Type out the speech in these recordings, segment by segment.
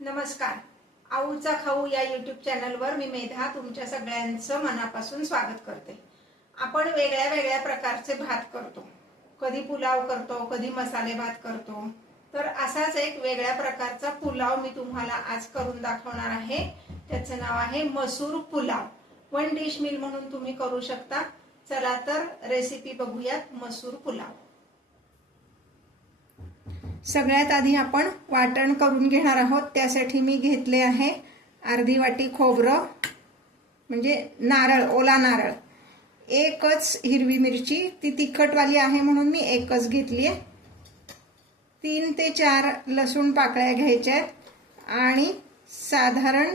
नमस्कार. आऊचा खाऊ या यूट्यूब चॅनलवर मी मेधा तुमच्या सगळ्यांचं मनापासून स्वागत करते. आपण वेगळ्या वेगळ्या प्रकारचे भात करतो. कधी पुलाव करतो, कधी मसाले भात करतो. तर असाच एक वेगळ्या प्रकारचा पुलाव मी तुम्हाला आज करून दाखवणार आहे. त्याचं नाव आहे मसूर पुलाव. वन डिश मील म्हणून तुम्ही करू शकता. चला तर रेसिपी बघूयात. मसूर पुलाव. सगळ्यात आधी आपण वाटण करून घेणार आहोत. त्यासाठी मी घेतले आहे अर्धी वाटी खोबरं, म्हणजे नारळ, ओला नारळ, एकच हिरवी मिरची, ती तिखटवाली आहे म्हणून मी एकच घेतली आहे. 3 ते 4 लसूण पाकळ्या घ्यायच्या आहेत आणि साधारण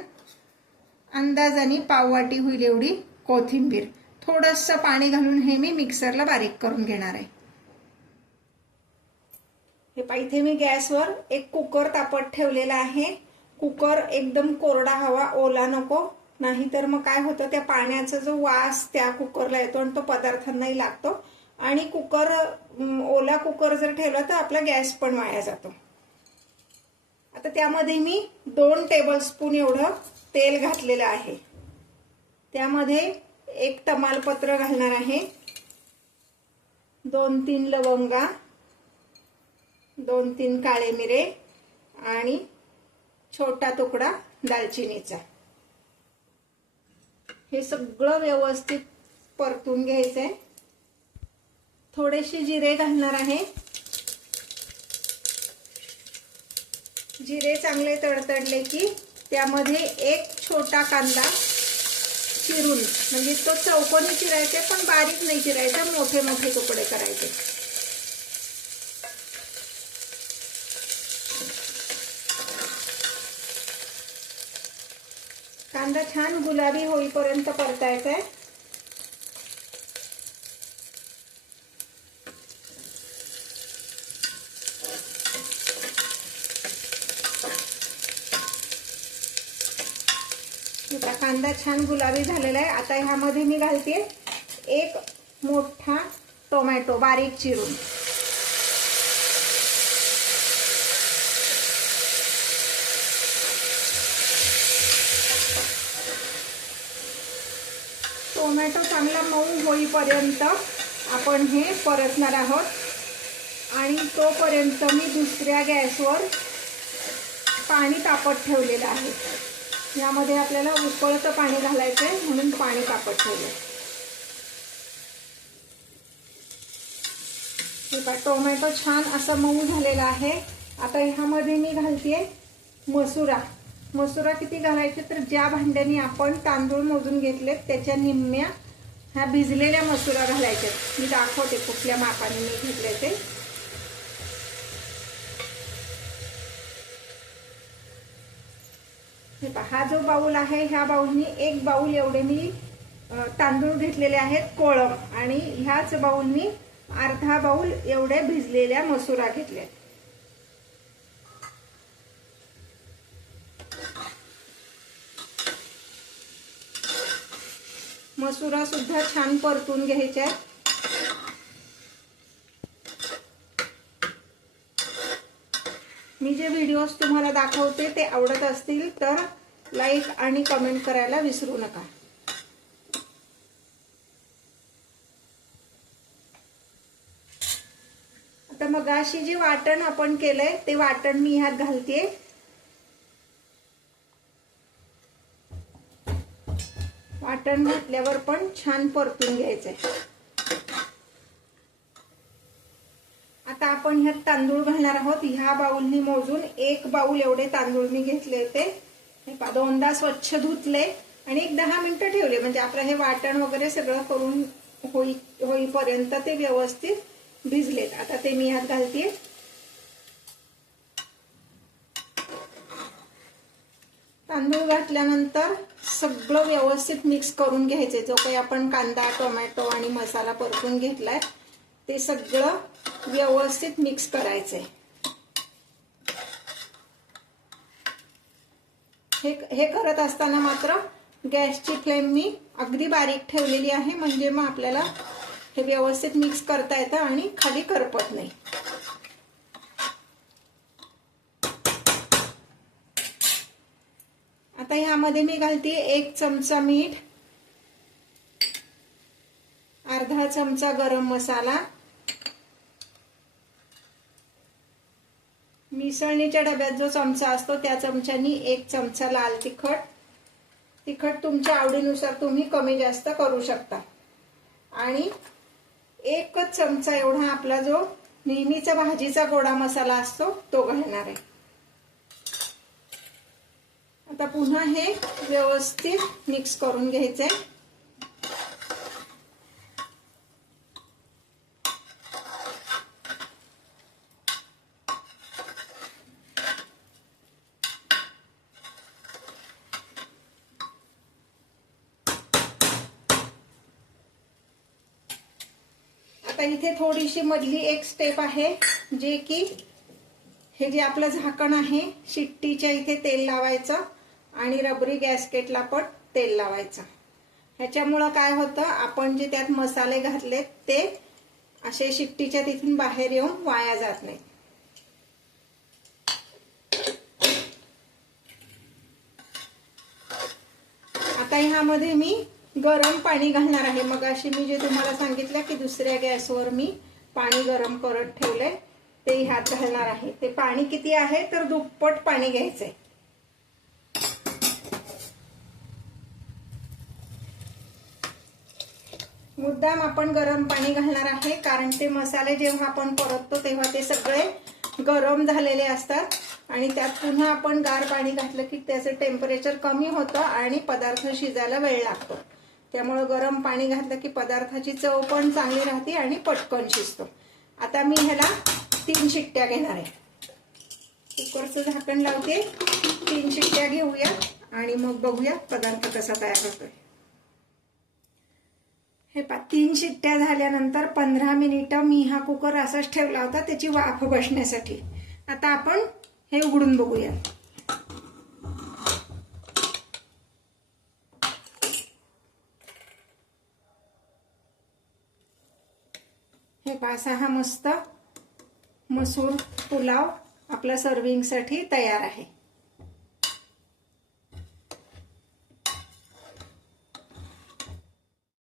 अंदाजाने पाववाटी होईल एवढी कोथिंबीर. थोडंसं पाणी घालून हे मी मिक्सरला बारीक करून घेणार आहे. इथे मी गॅसवर एक कुकर तापत ठेवलेला आहे. कुकर एकदम कोरडा हवा, ओला नको, नाहीतर मग काय होतं, त्या पाण्याचा जो वास त्या कुकरला येतो आणि तो पदार्थांनाही लागतो. आणि ओला कुकर जर ठेवला तर आपला गॅस पण वाया जातो. आता त्यामध्ये मी 2 टेबलस्पून एवढं तेल घातलेलं आहे. त्यामध्ये 1 तमालपत्र घालणार आहे, 2-3 लवंगा, 2-3 काळे मिरे आणि छोटा तुकडा दालचिनीचा. हे सगळं व्यवस्थित परतून घ्यायचंय. थोडेसे जिरे घालणार आहे. जिरे चांगले तडतडले की त्यामध्ये 1 छोटा कांदा चिरून, म्हणजे तो चौकोनी चिरायचा पण बारीक नाही चिरायचा, मोठे मोठे तुकडे करायचे. कांदा छान गुलाबी होईपर्यंत परतायचा आहे. कांदा छान गुलाबी झालेला आहे. आता ह्यामध्ये मी घालते 1 मोठा टोमॅटो बारीक चिरून. टोमॅटो चांगला मऊ होईपर्यंत आपण हे परतणार आहोत. आणि तोपर्यंत मी दुसऱ्या गॅसवर पाणी तापत ठेवलेलं आहे. यामध्ये आपल्याला उकळतं पाणी घालायचं आहे म्हणून पाणी तापत ठेवलं. टोमॅटो छान असं मऊ झालेला आहे. आता ह्यामध्ये मी घालते मसुरा. मसुरा किती घालायचे तर ज्या भांड्याने आपण तांदूळ मोजून घेतले त्याच्या निम्म्या ह्या भिजलेल्या मसुरा घालायच्या. मी दाखवते कुठल्या मापाने मी घेतले ते. हा जो बाऊल आहे, ह्या बाऊलनी 1 बाऊल एवढे मी तांदूळ घेतलेले आहेत कोळम, आणि ह्याच बाऊलनी अर्धा बाऊल एवढे भिजलेल्या मसुरा घेतल्या. मसुरा सुद्धा छान परतून घ्यायचा. मी जे व्हिडिओज तुम्हाला दाखवते ते आवडत असतील तर लाईक आणि कमेंट करायला विसरू नका. आता मगाशी जे वाटण आपण केलंय ते वाटण मी ह्यात घालते. वाटण घातल्यावर पण छान परतून घ्यायचंय. आता आपण ह्यात तांदूळ घालणार आहोत. ह्या बाऊलनी मोजून 1 बाऊल एवढे तांदूळ मी घेतले होते. हे 2दा स्वच्छ धुतले आणि 10 मिनिटं ठेवले, म्हणजे आपलं हे वाटण वगैरे सगळं करून होईपर्यंत ते व्यवस्थित भिजलेत. आता ते मी ह्यात घालते. तांदूळ घातल्यानंतर सगळं व्यवस्थित मिक्स करून घ्यायचे. जो काही आपण कांदा, टोमॅटो आणि मसाला परतून घेतलाय ते सगळं व्यवस्थित मिक्स करायचंय. हे करत असताना मात्र गॅसची फ्लेम मी अगदी बारीक ठेवलेली आहे, म्हणजे मग आपल्याला हे व्यवस्थित मिक्स करता येतं आणि खाली करपत नाही. आता ह्यामध्ये मी घालते 1 चमचा मीठ, अर्धा चमचा गरम मसाला, मिसळणीच्या डब्यात जो चमचा असतो त्या चमच्यानी 1 चमचा लाल तिखट. तिखट तुमच्या आवडीनुसार तुम्ही कमी जास्त करू शकता. आणि 1 चमचा एवढा आपला जो नेहमीचा भाजीचा गोडा मसाला असतो तो घालणार आहे. आता पुन्हा हे व्यवस्थित मिक्स करून घ्यायचंय. आता इथे थोडीशी मधली एक स्टेप आहे, जे की हे जे आपलं झाकण आहे शिट्टीच्या इथे तेल लावायचं आणि रबरी गॅसकेटला पण तेल लावायचं. ह्याच्यामुळं काय होतं, आपण जे त्यात मसाले घातलेत ते असे शिट्टीच्या तिथून बाहेर येऊन वाया जात नाहीत. आता ह्यामध्ये मी गरम पाणी घालणार आहे. मगाशी मी जे तुम्हाला सांगितलं की दुसऱ्या गॅसवर मी पाणी गरम करत ठेवले ते ह्यात घालणार आहे. ते पाणी किती आहे तर दुप्पट पाणी घ्यायचंय. मुद्दाम आपण गरम पाणी घालणार आहे, कारण ते मसाले जेव्हा आपण परततो तेव्हा ते सगळे गरम झालेले असतात आणि त्यात पुन्हा आपण गार पाणी घातलं की त्याचं टेम्परेचर कमी होतं आणि पदार्थ शिजायला वेळ लागतो. त्यामुळे गरम पाणी घातलं की पदार्थाची चव पण चांगली राहते आणि पटकन शिजतो. आता मी ह्याला 3 शिट्ट्या घेणार आहे. कुकरचं झाकण लावते, 3 शिट्ट्या घेऊया आणि मग बघूया पदार्थ कसा तयार होतोय. हे 3 शिट्ट्या झाल्यानंतर 15 मिनिटं मी हा कुकर असाच ठेवला होता त्याची वाफ बसण्यासाठी. आता आपण हे उघडून बघूया. हे पासा हा मस्त मसूर पुलाव आपला सर्विंगसाठी तयार आहे.